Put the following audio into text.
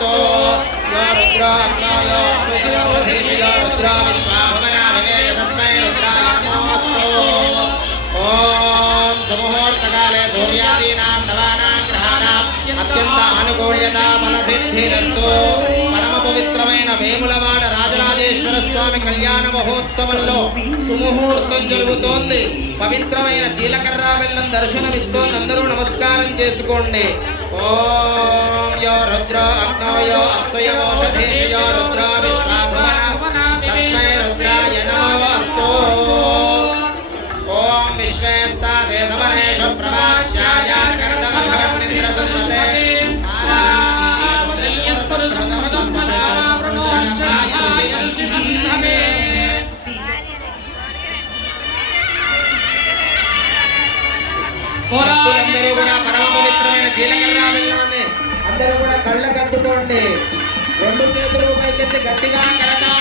नमोऽस्तु यो रुद्रो अग्नो यो सुषधीषु यो रुद्रो विश्वाभुवनाभिवेद तस्मै रुद्राय नमोऽस्तु ॐ सुमुहूर्तकाले सूर्यादीनां नवानां ग्रहाणाम् अत्यन्त अनुकूल्यता फलसिद्धिरस्तु परम पवित्रమైన వేములవాడ రాజరాజేశ్వర స్వామి కళ్యాణ మహోత్సవంలో సుముహూర్తం జరుగుతోంది. పవిత్రమైన జీలకర్ర బెల్లం దర్శనమిస్తోంది. అందరూ నమస్కారం చేసుకోండి. ఓం యో రుద్ర అగ్నో యో అప్సయవోషధీషు యో రుద్ర విశ్వాభువన తస్మై రుద్రాయ నమోऽस्तु ఓం విశ్వేత్తా దేవమనేష ప్రవాచ్యాయ కర్తమభవన్నింద్రసుస్మతే భక్తులందరూ కూడా పరమ పవిత్రమైన జీలకర్ర బెల్లాన్ని అందరూ కూడా కళ్ళకద్దుకోండి. రెండు చేతులు పైకెత్తి గట్టిగా కరత